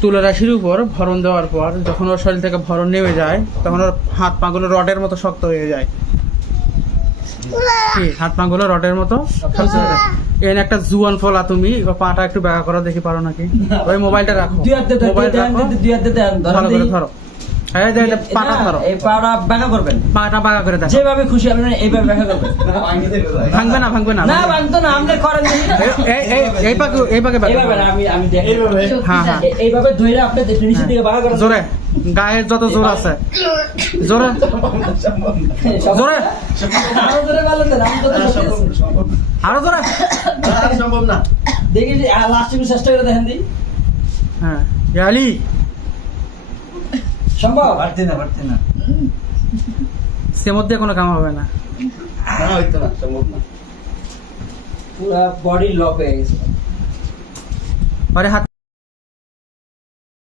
তুলারাশির উপর ভরণ দেওয়ার পর যখন ওর শরীর থেকে ভরণ নেমে যায় তখন ওর হাত পাগুলো রডের মতো শক্ত হয়ে যায়। কি হাত পাগুলো রডের মতো শক্ত হয়ে যায়। এর একটা জুয়ান ফলা, তুমি পাটা একটু ব্যাকা করো দেখি পারো নাকি। ওই মোবাইলটা রাখো, মোবাইল রাখো, ভালো করে ধরো। হ্যাঁ পাটা ধরো, এই পাটা বাঁকা করবেন, পাটা বাঁকা করে দেখো। যেভাবে খুশি আপনি এইভাবে বাঁকা করবেন। ভাঙবে না, ভাঙবে না, না ভাঙতো না, আপনি করেন এই পাকে এইভাবে না, আমি দেখি হ্যাঁ হ্যাঁ এইভাবে ধরে আপনি নিচের দিকে বাঁকা করেন। জোরে, গায়ে যত জোর আছে জোরে জোরে, আরো জোরে বলেন না, আমি কত আরো জোরে। সম্ভব না। দেখি লাস্ট একটু চেষ্টা করে দেখেন দি। হ্যাঁ আলি সম্ভব? পারতে না সে মধ্যে কোনো কাম হবে না। না হইতো না, সম্ভব না। পুরা বডি লক হয়ে গেছে। আরে হাত